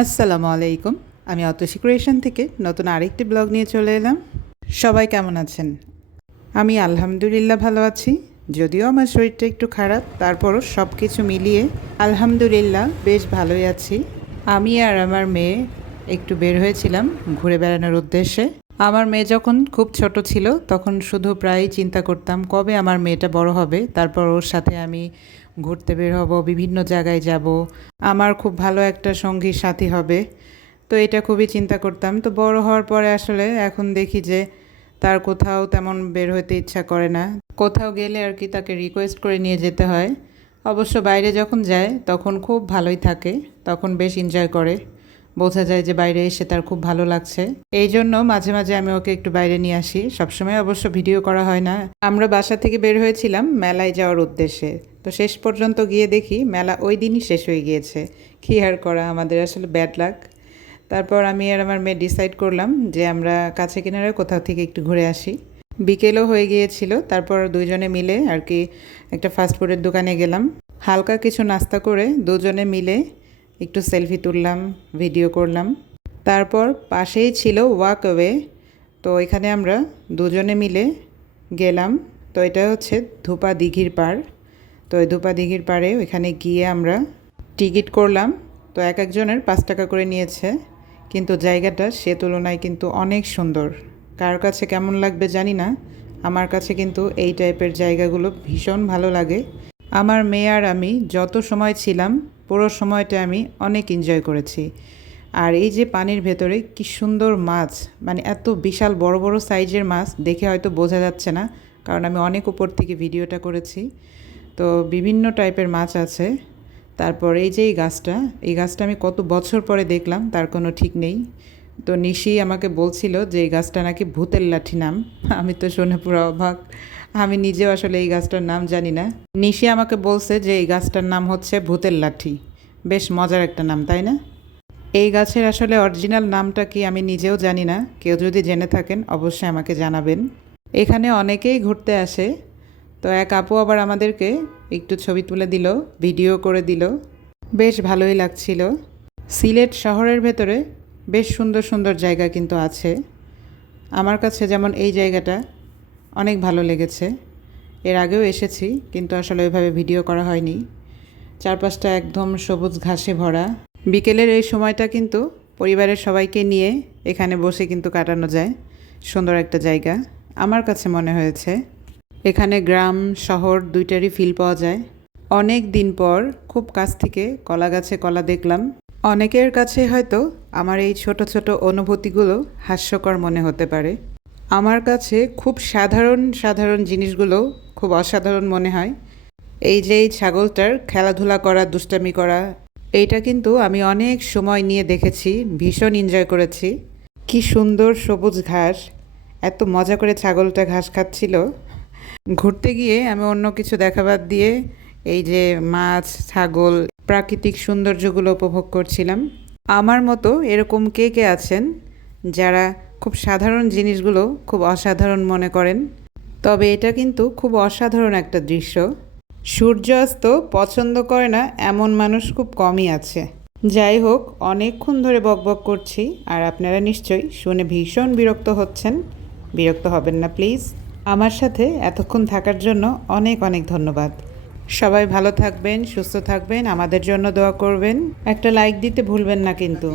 আসসালামু আলাইকুম। আমি অতসী ক্রিয়েশন থেকে নতুন আরেকটি ব্লগ নিয়ে চলে এলাম। সবাই কেমন আছেন? আমি আলহামদুলিল্লাহ ভালো আছি। যদিও আমার শরীরটা একটু খারাপ, তারপরও সব কিছু মিলিয়ে আলহামদুলিল্লাহ বেশ ভালোই আছি। আমি আর আমার মেয়ে একটু বের হয়েছিলাম ঘুরে বেড়ানোর উদ্দেশ্যে। আমার মেয়ে যখন খুব ছোট ছিল, তখন শুধু প্রায়ই চিন্তা করতাম, কবে আমার মেয়েটা বড় হবে, তারপর ওর সাথে আমি ঘুরতে বের হব, বিভিন্ন জায়গায় যাব। আমার খুব ভালো একটা সঙ্গী সাথী হবে। তো এটা খুবই চিন্তা করতাম। তো বড় হওয়ার পরে আসলে এখন দেখি যে তার কোথাও তেমন বের হতে ইচ্ছা করে না। কোথাও গেলে আর কি তাকে রিকোয়েস্ট করে নিয়ে যেতে হয়। অবশ্য বাইরে যখন যায়, তখন খুব ভালোই থাকে। তখন বেশ এনজয় করে। বোঝা যায় যে বাইরে এসে তার খুব ভালো লাগছে। এই জন্য মাঝে মাঝে আমি ওকে একটু বাইরে নিয়ে আসি। সবসময় অবশ্য ভিডিও করা হয় না। আমরা বাসা থেকে বের হয়েছিলাম মেলায় যাওয়ার উদ্দেশ্যে। তো শেষ পর্যন্ত গিয়ে দেখি মেলা ওই দিনই শেষ হয়ে গিয়েছে। কী আর করা, আমাদের আসলে ব্যাড লাক তারপর আমি আর আমার মেয়ে ডিসাইড করলাম যে আমরা কাছে কিনারে কোথাও থেকে একটু ঘুরে আসি। বিকেলও হয়ে গিয়েছিল, তারপর দুইজনে মিলে আর কি একটা ফাস্টফুডের দোকানে গেলাম। হালকা কিছু নাস্তা করে দুজনে মিলে একটু সেলফি তুললাম, ভিডিও করলাম। তারপর পাশেই ছিল ওয়াক ওয়ে তো এখানে আমরা দুজনে মিলে গেলাম। তো এটা হচ্ছে ধূপা দিঘির পাড়। তো এই ধূপা দিঘির পাড়ে ওইখানে গিয়ে আমরা টিকিট করলাম। তো এক একজনের পাঁচ টাকা করে নিয়েছে, কিন্তু জায়গাটা সে তুলনায় কিন্তু অনেক সুন্দর। কার কাছে কেমন লাগবে জানি না। আমার কাছে কিন্তু এই টাইপের জায়গাগুলো ভীষণ ভালো লাগে। আমার মেয়ে আর আমি যত সময় ছিলাম পুরো সময়টা আমি অনেক এনজয় করেছি। আর এই যে পানির ভেতরে কি সুন্দর মাছ মানে এত বিশাল বড় বড় সাইজের মাছ দেখে হয়তো বোঝা যাচ্ছে না, কারণ আমি অনেক উপর থেকে ভিডিওটা করেছি। তো বিভিন্ন টাইপের মাছ আছে। তারপর এই যে এই গাছটা এই গাছটা আমি কত বছর পরে দেখলাম, তার কোনো ঠিক নেই। তো নিশি আমাকে বলছিল যে এই গাছটা নাকি ভূতের লাঠি নাম। আমি তো শুনে পুরো অবাক। আমি নিজেও আসলে এই গাছটার নাম জানি না। নিশি আমাকে বলছে যে এই গাছটার নাম হচ্ছে ভূতের লাঠি। বেশ মজার একটা নাম, তাই না? এই গাছের আসলে অরিজিনাল নামটা কি আমি নিজেও জানি না। কেউ যদি জেনে থাকেন, অবশ্যই আমাকে জানাবেন। এখানে অনেকেই ঘুরতে আসে। তো এক আপু আবার আমাদেরকে একটু ছবি তুলে দিল, ভিডিও করে দিল। বেশ ভালোই লাগছিল। সিলেট শহরের ভেতরে বেশ সুন্দর সুন্দর জায়গা কিন্তু আছে। আমার কাছে যেমন এই জায়গাটা অনেক ভালো লেগেছে। এর আগেও এসেছি, কিন্তু আসলে ওইভাবে ভিডিও করা হয়নি। চারপাশটা একদম সবুজ ঘাসে ভরা। বিকেলের এই সময়টা কিন্তু পরিবারের সবাইকে নিয়ে এখানে বসে কিন্তু কাটানো যায়। সুন্দর একটা জায়গা, আমার কাছে মনে হয়েছে। এখানে গ্রাম, শহর দুইটারই ফিল পাওয়া যায়। অনেক দিন পর খুব কাছ থেকে কলা গাছে কলা দেখলাম। অনেকের কাছে হয়তো আমার এই ছোট ছোট অনুভূতিগুলো হাস্যকর মনে হতে পারে। আমার কাছে খুব সাধারণ সাধারণ জিনিসগুলো খুব অসাধারণ মনে হয়। এই যে এই ছাগলটার খেলাধুলা করা, দুষ্টামি করা, এইটা কিন্তু আমি অনেক সময় নিয়ে দেখেছি, ভীষণ এনজয় করেছি। কি সুন্দর সবুজ ঘাস, এত মজা করে ছাগলটা ঘাস খাচ্ছিল। ঘুরতে গিয়ে আমি অন্য কিছু দেখাবাদ দিয়ে এই যে মাছ, ছাগল, প্রাকৃতিক সৌন্দর্যগুলো উপভোগ করছিলাম। আমার মতো এরকম কে কে আছেন যারা খুব সাধারণ জিনিসগুলো খুব অসাধারণ মনে করেন। তবে এটা কিন্তু খুব অসাধারণ একটা দৃশ্য। সূর্যাস্ত পছন্দ করে না এমন মানুষ খুব কমই আছে। যাই হোক, অনেকক্ষণ ধরে বকবক করছি আর আপনারা নিশ্চয়ই শুনে ভীষণ বিরক্ত হচ্ছেন। বিরক্ত হবেন না, প্লিজ। আমার সাথে এতক্ষণ থাকার জন্য অনেক অনেক ধন্যবাদ। সবাই ভালো থাকবেন, সুস্থ থাকবেন, আমাদের জন্য দোয়া করবেন। একটা লাইক দিতে ভুলবেন না কিন্তু।